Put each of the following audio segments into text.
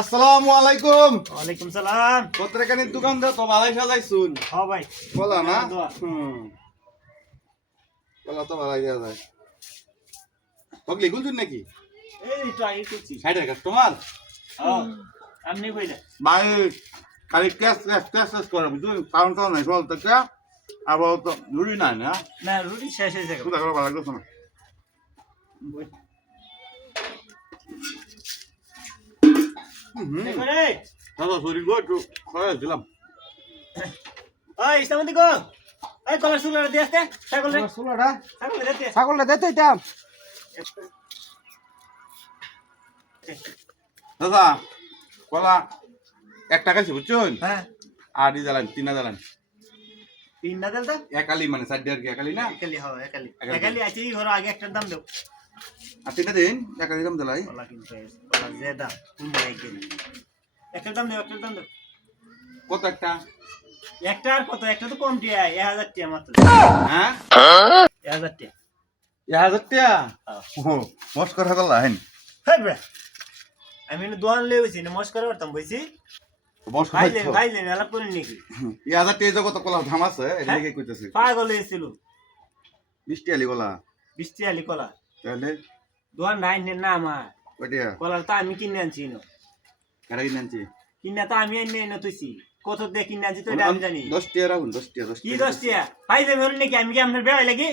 আসসালামু আলাইকুম। ওয়ালাইকুম সালাম। পত্রিকানির দোকানদার তো ভালাই সাজাইছুন। হ ভাই। বলা না? দোয়া। হুম। বলা তো ভালাই দেওয়া যায় পগলি গুলছুন নাকি? এই তো আই করছি। সাইডের কাস্টমার হ্যাঁ আপনি কইলে। ভাই খালি ক্যাশ ক্যাশ ক্যাশ ক্যাশ করে বুঝুন কারণ তো নাই সব তো ক্যা আবার নাই না? না রুটি শেষ হয়েছে কোথা করে ভালো লাগতো না দাদা শরীর গো একটু খরচ দিলাম ওই ইসলামতি গো ওই কলার সুলার দিয়ে আসতে ছাগল রে। ষোলোটা ছাগল রে দিতে ছাগলটা দিতে দিতাম দাদা কলা এক টাকা আছে বুঝছেন? হ্যাঁ। আর ই জ্বালান তিন জ্বালান। তিনটা দেল তো একালি মানে সাইড আর কি একালি না? একালি হ একালি একালি। একালি আছে ঘর আগে একটার দাম দেও। আর তিনটা দিন দাম তুমি একদিন একটার দাম দেও একটার দাম দেও। কত একটা? একটা আর কত? একটা তো কম টিয়া এক হাজার টিয়া মাত্র। হ্যাঁ? এক হাজার টিয়া। এক হাজার টাকা হ্যাঁ। ও মস্কর হাজার লাইন হ্যাঁ আমি না দোকান লয়ে হইছি না মস্কর করতাম কইতেছে। পাগল হয়েছিল। বৃষ্টি আলি কলা। বৃষ্টি আলি কলা। তাহলে? দোকান নাই নে আমার। কটিয়া কলার তো আমি কিনে আনছি না কারা কিনে আনছি? কিনে তো আমি এনে এনে তুইছি কত দিয়ে কিনে আনছি তো আমি জানি। দশ টাকা রাখুন দশ টাকা দশ কি দশ টিয়া? ফাইলে মেরুন নাকি? আমি কি আপনার বেড়াই লাগি?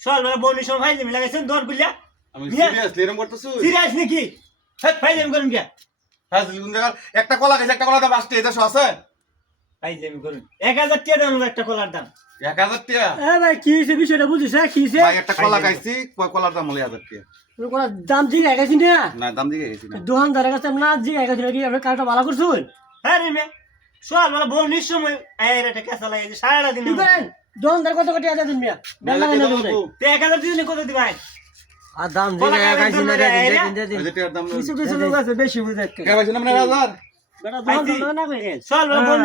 সকাল বেলা বউনির সময় ফাইলে আমি লাগাইছেন দর বুঝলা আমি। সিরিয়াসলি এরকম করতেছো? সিরিয়াস নাকি? হ্যাঁ ফাইলে আমি করুন একটা কলা খাইছে একটা কলা আছে ফাইলে করুন এক হাজার টিয়া দেন একটা কলার দাম। এক হাজার টাকা এ ভাই কি হয়েছে বিষয়টা বুঝিস হ্যাঁ কি হয়েছে ভাই একটা কলা খাইছি কলার দাম হলো এক হাজার টাকা তুমি দাম জিগে গেছি না? না দাম দিকে গেছি না। দোকানদারের কাছে না জিগে গেছি নাকি আপনি কালটা ভালো করছুন? হ্যাঁ রে মে সকাল বেলা বউনির সময় এর একটা কেঁচা লাগাইছে সারাটা দিন দোকানদার কত কোটি আছে এক হাজার দিনে কত দিবাই আর দাম জিগে গেছি না না, দিন এরা? দিন দিন। হাজার টাকার দাম কিছু কিছু লোক আছে বেশি বুঝে কে পাইছেন আপনার হাজার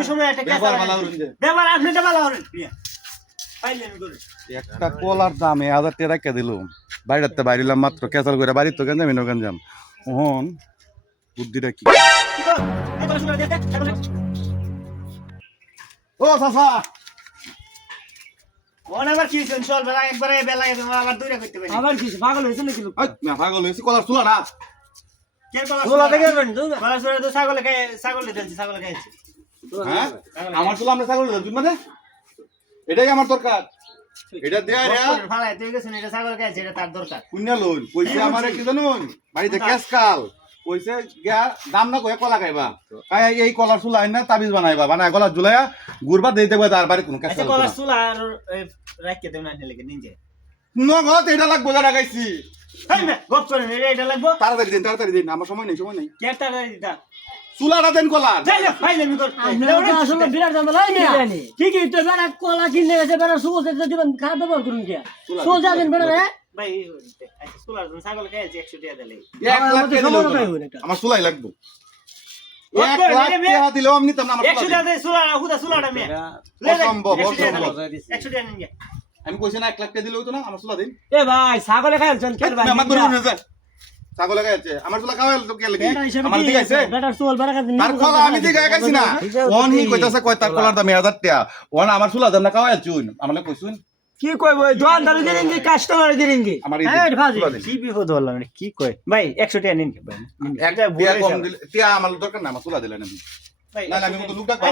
সময় একটা ব্যাপার আপনি এটা ভালো করেন কলার দাম এ হাজার টাকা রেখে দিল বাইরেতে বাইরিলাম মাত্র কেসাল করে বাড়ির তো গেঞ্জাম ইনো গেঞ্জাম ওহন বুদ্ধিটা কি? ও সাসা আবার কি হয়েছে? কিছু পাগল হয়েছে নাকি লোক পাগল হইছি কলার তুলা না। আমার তুলা আমরা ছাগল দিলাম, মানে? এটাই আমার দরকার। এটা দেয়া রে ফালাই তুই গেছেন এটা ছাগলে খাইছি এটা তার দরকার। পুণ্য লোন কইছে আমার কি জানুন বাড়িতে ক্যাশ কাল কইছে গিয়া দাম না কয়ে কলা খাইবা। কাই এই কলার চুলা আইন না তাবিজ বানাইবা। বানায় গলা ঝুলাইয়া গুরবা দিতে পারে তার বাড়ি কোনো আচ্ছা কলা চুলা আর রাখিয়ে দেবেন না লেগে নিনজে নগদ এটা লাগবো যা লাগাইছি তাড়াতাড়ি দিন তাড়াতাড়ি দিন আমার সময় নেই সময় নেই। কে তার দিতা চুলাটা দেন আসলে বিরাট ঝামেলা কি কি তো কলা কিনে গেছে সুগো দিবেন খারাপ ব্যবহার করুন কি? যাবেন রে আচ্ছা। আমার চুলাই লাগবো। দিলেও আমি নিতাম না আমার চুলা আমি কইছি না এক লাখ টাকা দিলেও তো না আমার চুলা দিন। এ ভাই ছাগলে খাইছেন কেন ভাই? আমার গরু নিয়ে যায়। ছাগলে গাইছে আমার চুলা খাওয়াইল তো কে? লাগি আমার কি দিকে আইছে। বেটার চুল বেটা কাছে তার কলা আমি দিকে গাইছি না। ওন হি কইতাছে কয় তার কলার দাম 1000 টাকা। ওন আমার চুলা দাম না খাওয়াইল চুন আমালে কইছুন কি কইব দোকানদার দিলেন কি কাস্টমার দিলেন কি আমার এই ভাজি। কি বিপদ হলো মানে কি কয়? ভাই একশো টাকা নিন ভাই এক টিয়া কম দিলে টিয়া আমার দরকার না আমার চুলা দিলেন আমি। না, না, আমি কিন্তু লোক ডাকবো।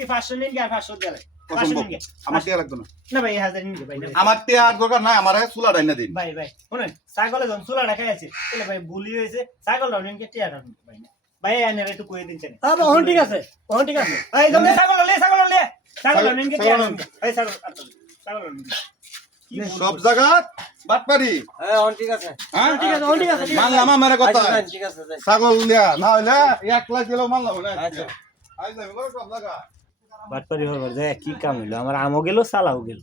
এই পাঁচশো নিন কি আর পাঁচশো দিলে পাঁচশো অসম্ভব নিন কি? আমার টিয়া লাগবে না। না ভাই এই হাজার নিন কি ভাই না। আমার টিয়া আর দরকার নাই আমার চুলা ডাইনা দিন। ভাই ভাই শুনেন ছাগলে যখন চুলা রাখা আছে তাহলে ভাই ভুলি হয়েছে ছাগল নিন কি টিয়া রাখুন ভাই না। ভাই আইনারা একটু কয়ে দিন আবে হন ঠিক আছে হন ঠিক আছে। এই তুমি ছাগল লে ছাগল লে। ছাগল নিন কি টিয়া এই ছাগল ছাগল সব জায়গা বাটপারি। হ্যাঁ হন ঠিক আছে। হ্যাঁ? ঠিক আছে হন ঠিক আছে মানলাম আমার কথা। আচ্ছা, ঠিক আছে ছাগল দিয়া না হইলে লাখ মানলাম না আচ্ছা। আইজ আমি সব জায়গা বাটপারি হবার যায় কি কাম হইল? আমার আমও গেল সালাও গেল।